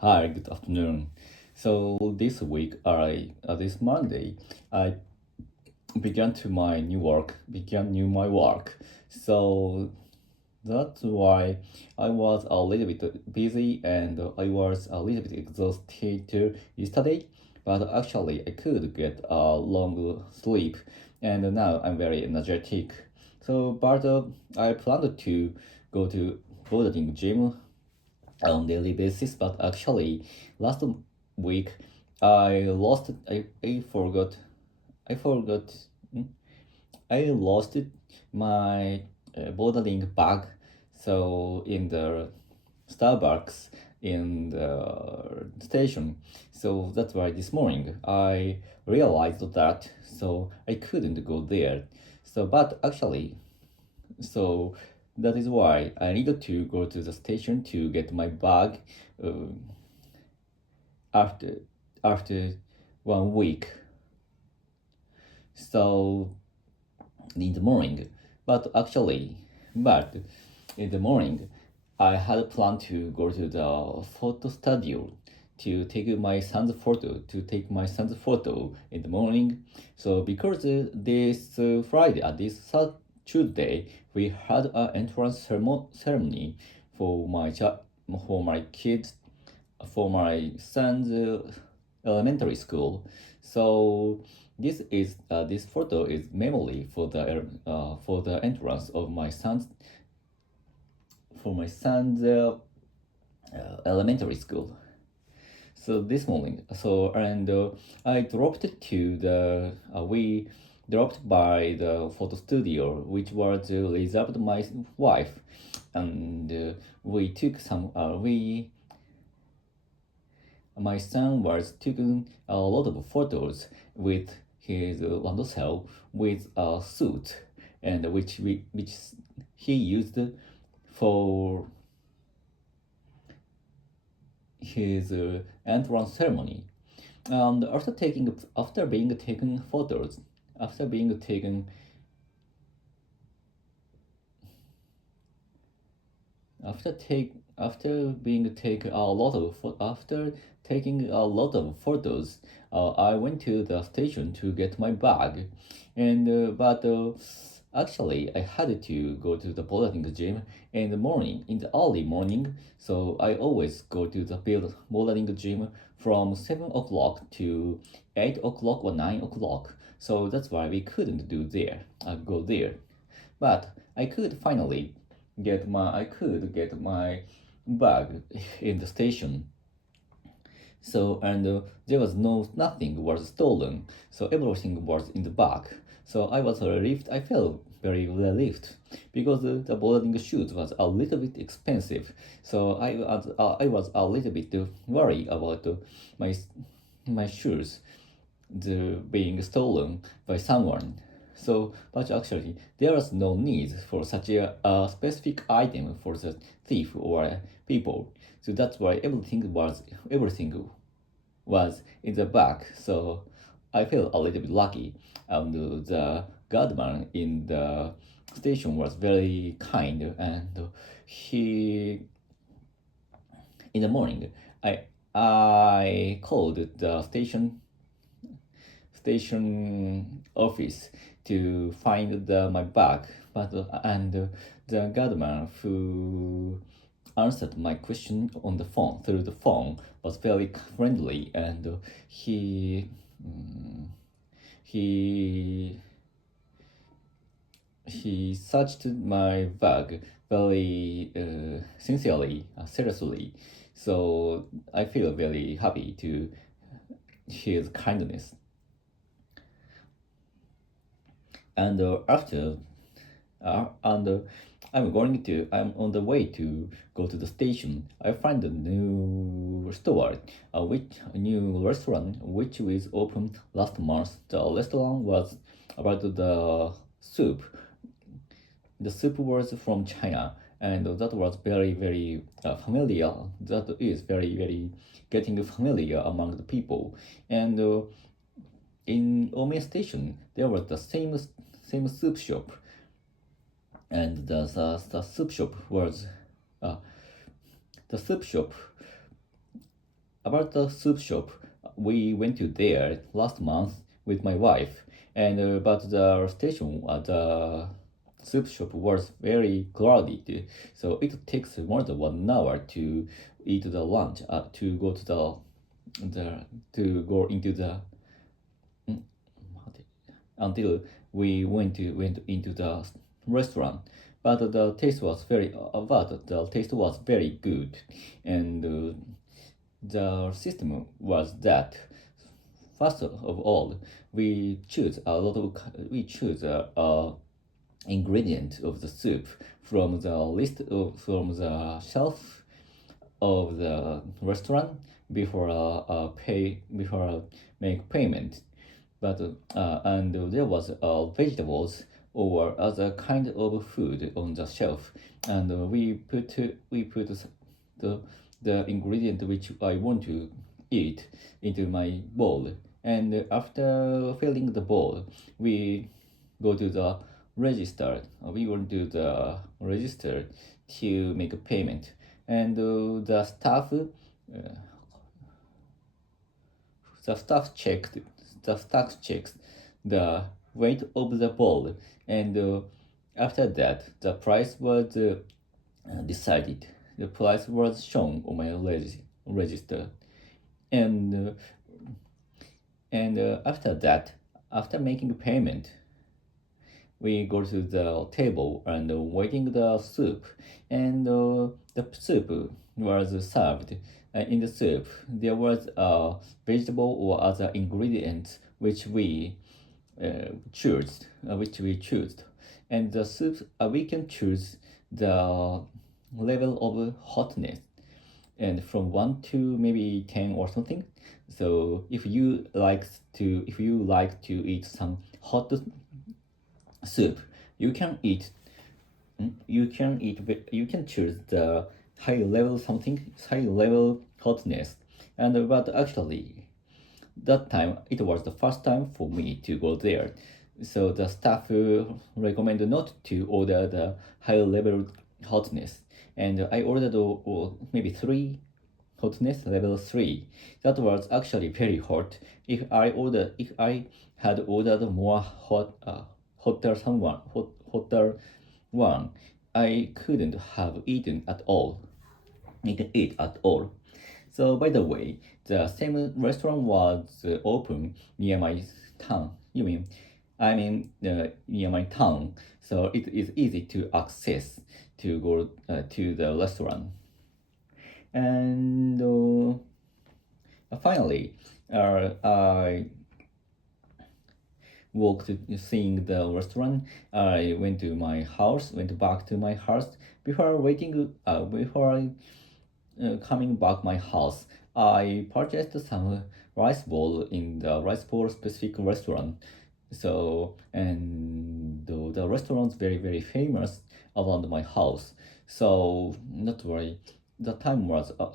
Hi, good afternoon. So this Monday, I began new my work. So that's why I was a little bit busy and I was a little bit exhausted yesterday. But actually, I could get a long sleep, and now I'm very energetic. But I planned to go to bouldering gym on daily basis, but actually last week I forgot hmm, I lost my bouldering bag. So in the Starbucks in the station. So that's why this morning I realized that, so I couldn't go there. But actually, so that is why I needed to go to the station to get my bag uh, after after 1 week. So in the morning, but actually, but in the morning, I had planned to go to the photo studio to take my son's photo in the morning. So because this Friday, Tuesday, we had an entrance ceremony for for my kids, for my son's elementary school. So this photo is memory for the entrance of my son's elementary school. So this morning, I dropped to the we dropped by the photo studio, which was reserved my wife, and we took some we my son was taking a lot of photos with his Landau with a suit, and which he used for his entrance ceremony. And after being taken photos, after being taken after being take a lot of after taking a lot of photos, I went to the station to get my bag, and but actually I had to go to the bowling gym in the morning, in the early morning. So I always go to the bowling gym from 7 o'clock to 8 o'clock or 9 o'clock. So that's why we couldn't go there. But I could get my bag in the station. So and there was nothing was stolen. So everything was in the bag. So I was relieved. I felt very relieved because the boarding shoes was a little bit expensive. So I was a little bit worried about my my shoes being stolen by someone. So, but actually, there is no need for such a specific item for the thief or people. So that's why everything was in the back. So I feel a little bit lucky, and the guardman in the station was very kind, and he in the morning I called the station office to find my bag, but the guardman who answered my question on the phone through the phone was very friendly, and he he searched my bag very sincerely, seriously. So I feel very happy to his kindness. And I'm on the way to go to the station. I find a new store, a new restaurant which was opened last month. The restaurant was about the soup. The soup was from China, and that was very familiar. That is very getting familiar among the people. And in Ome Station, there was the same soup shop, and the soup shop was uh, the soup shop about the soup shop, we went to there last month with my wife, and but the station at the soup shop was very crowded, so it takes more than 1 hour to eat the lunch, to go to the to go into the until we went into the restaurant. But the taste was very good, and the system was that first of all we choose a ingredient of the soup from the from the shelf of the restaurant before make payment. But and there was vegetables or other kind of food on the shelf, and we put the ingredient which I want to eat into my bowl, and after filling the bowl, we go to the register. We went to the register to make a payment, and the staff checks the weight of the ball, and after that, the price was decided. The price was shown on my register, and after that, after making payment, we go to the table and waiting the soup, and the soup was served. In the soup, there was a vegetable or other ingredients which we choose, and the soup we can choose the level of hotness, and from 1 to maybe 10 or something. So if you like to eat some hot soup, you can eat you can choose the high level hotness. And but actually that time it was the first time for me to go there, so the staff recommended not to order the high level hotness, and I ordered maybe 3 hotness level 3. That was actually very hot. If I had ordered more hotter one, I couldn't have eaten it at all. So by the way, the same restaurant was open near my town. Near my town, so it is easy to access to go to the restaurant. And finally, I walked seeing the restaurant. I went back to my house. Before coming back my house, I purchased some rice bowl in the rice bowl specific restaurant. So, and the restaurant's very famous around my house. So not worry. The time was at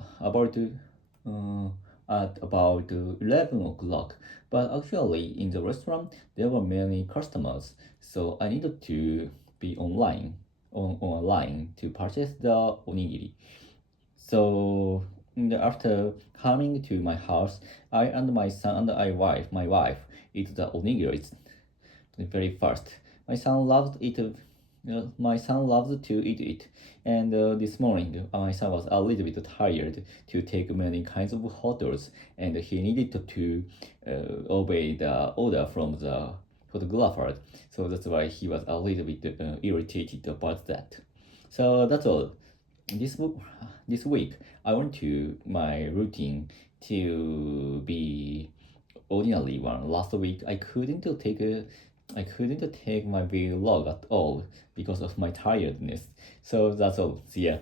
about 11 o'clock. But actually, in the restaurant, there were many customers, so I needed to be on a line to purchase the onigiri. So after coming to my house, I and my son and my wife, eat the onigiri very fast. My son loved it. My son loves to eat it, and this morning my son was a little bit tired to take many kinds of photos, and he needed to obey the order from the photographer. So that's why he was a little bit irritated about that. So that's all. This this week I went to my routine to be ordinary one. Last week I couldn't take my vlog at all because of my tiredness. So that's all. See ya.